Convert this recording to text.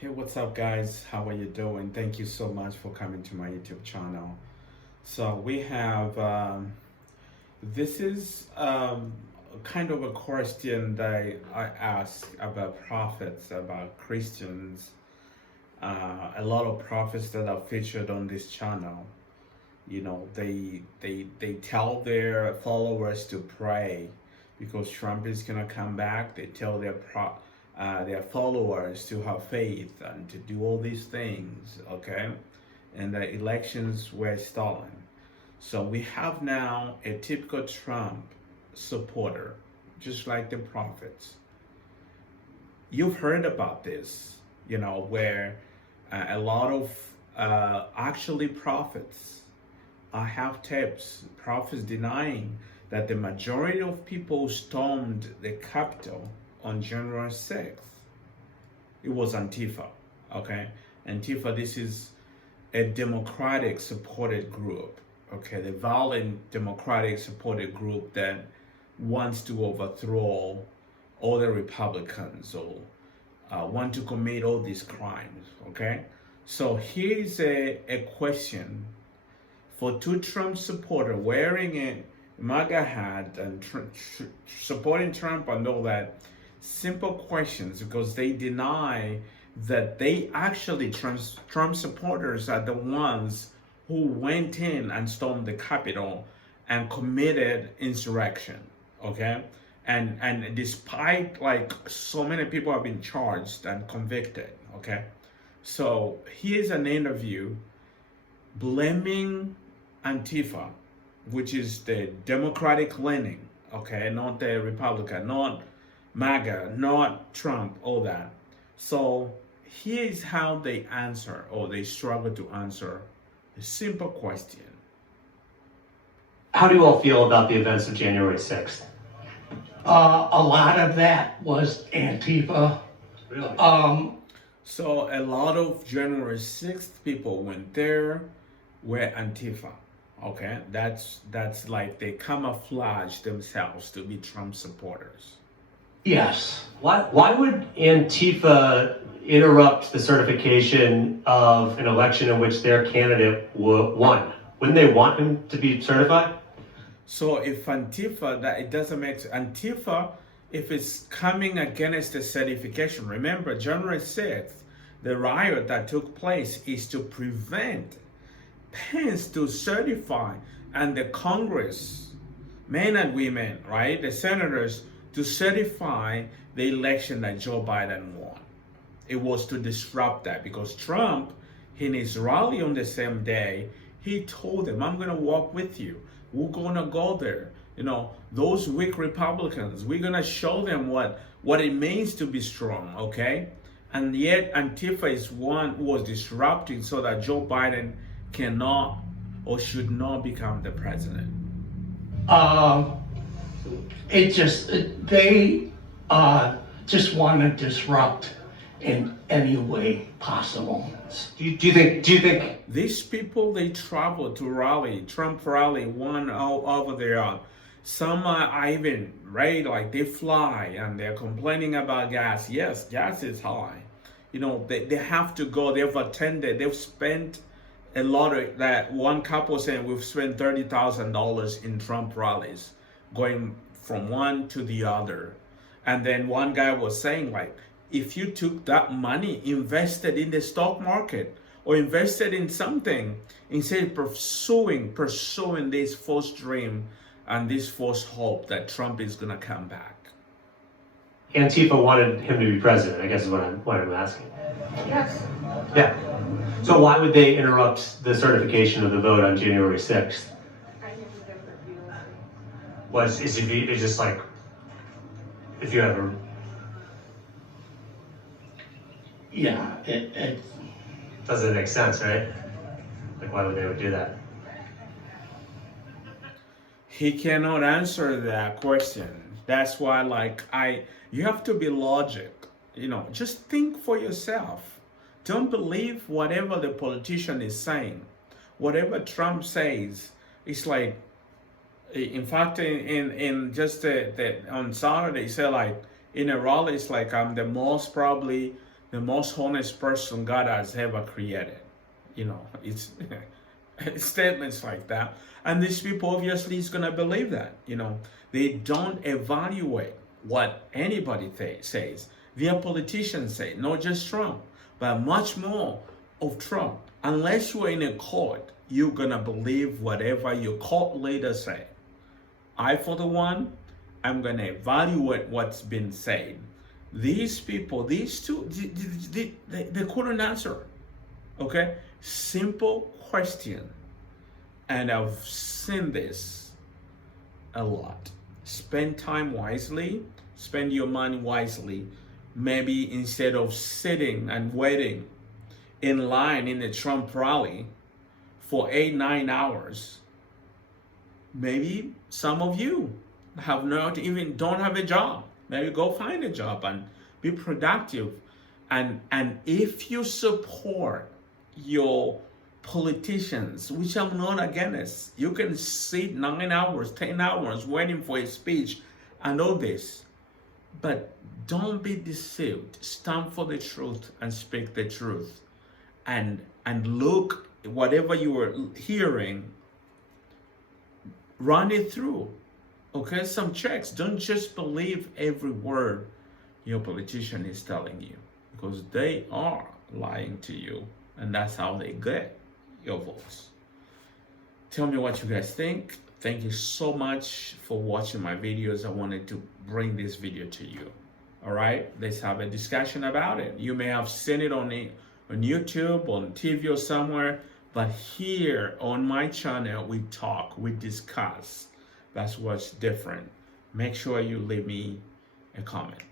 Hey, what's up, guys? How are you doing? Thank you so much for coming to my YouTube channel. So, we have this is kind of a question that I ask about prophets, about Christians. A lot of prophets that are featured on this channel, they tell their followers to pray because Trump is gonna come back. They tell their followers to have faith and to do all these things, okay? And the elections were stolen. So we have now a typical Trump supporter, just like the prophets. You've heard about this, where a lot of actually prophets have tapes, prophets denying that the majority of people stormed the Capitol on January 6th. It was Antifa, okay? Antifa, this is a Democratic supported group, okay? The violent Democratic supported group that wants to overthrow all the Republicans or want to commit all these crimes, okay? So here's a question for two Trump supporters wearing a MAGA hat and supporting Trump and all that. Simple questions, because they deny that they actually, Trump supporters are the ones who went in and stormed the Capitol and committed insurrection, okay? And despite like so many people have been charged and convicted, okay? So here's an interview blaming Antifa, which is the Democratic leaning, okay, not the Republican, not MAGA, not Trump, all that. So here's how they answer, or they struggle to answer, a simple question. How do you all feel about the events of January 6th? A lot of that was Antifa. Really? So a lot of January 6th people went there were Antifa. Okay, that's like they camouflage themselves to be Trump supporters. Yes. Why would Antifa interrupt the certification of an election in which their candidate won? Wouldn't they want him to be certified? So if Antifa, that it doesn't make Antifa, if it's coming against the certification, remember January 6th, the riot that took place is to prevent Pence to certify and the Congress, men and women, right, the senators, to certify the election that Joe Biden won. It was to disrupt that because Trump, in his rally on the same day, he told them, I'm going to walk with you. We're going to go there. Those weak Republicans, we're going to show them what it means to be strong, okay? And yet Antifa is one who was disrupting so that Joe Biden cannot or should not become the president. They just want to disrupt in any way possible. Do you think These people, they travel to rally, Trump rally, one all over there. Some are even, right, like they fly and they're complaining about gas. Yes, gas is high. They have to go, they've spent a lot of that. One couple saying we've spent $30,000 in Trump rallies, going from one to the other. And then one guy was saying, like, if you took that money, invested in the stock market or invested in something, instead of pursuing this false dream and this false hope that Trump is gonna come back. Antifa wanted him to be president? I guess is what I'm asking. Yes. Yeah. So why would they interrupt the certification of the vote on January 6th? I have a different view. It's just like, if you ever... Yeah, it Doesn't make sense, right? Like, why would they do that? He cannot answer that question. That's why, you have to be logic. Just think for yourself. Don't believe whatever the politician is saying. Whatever Trump says, it's like, in fact, in just on Saturday, he said, like, in a rally, it's like I'm the most probably the most honest person God has ever created. You know, it's statements like that. And these people obviously is going to believe that. You know, they don't evaluate what anybody says. Their politicians say, not just Trump, but much more of Trump. Unless you are in a court, you're going to believe whatever your court leaders say. I, for the one, I'm going to evaluate what's been said. These people, these two, they couldn't answer. Okay? Simple question. And I've seen this a lot. Spend time wisely, spend your money wisely. Maybe instead of sitting and waiting in line in a Trump rally for 8-9 hours, maybe some of you have not even don't have a job. Maybe go find a job and be productive. And if you support your politicians, which I'm not against, you can sit 9 hours, 10 hours waiting for a speech and all this. But don't be deceived. Stand for the truth and speak the truth. And look, whatever you are hearing, run it through. Okay, some checks. Don't just believe every word your politician is telling you, because they are lying to you, and that's how they get your votes. Tell me what you guys think. Thank you so much for watching my videos. I wanted to bring this video to you. All right, let's have a discussion about it. You may have seen it on YouTube, on TV or somewhere, but here on my channel, we talk, we discuss. That's what's different. Make sure you leave me a comment.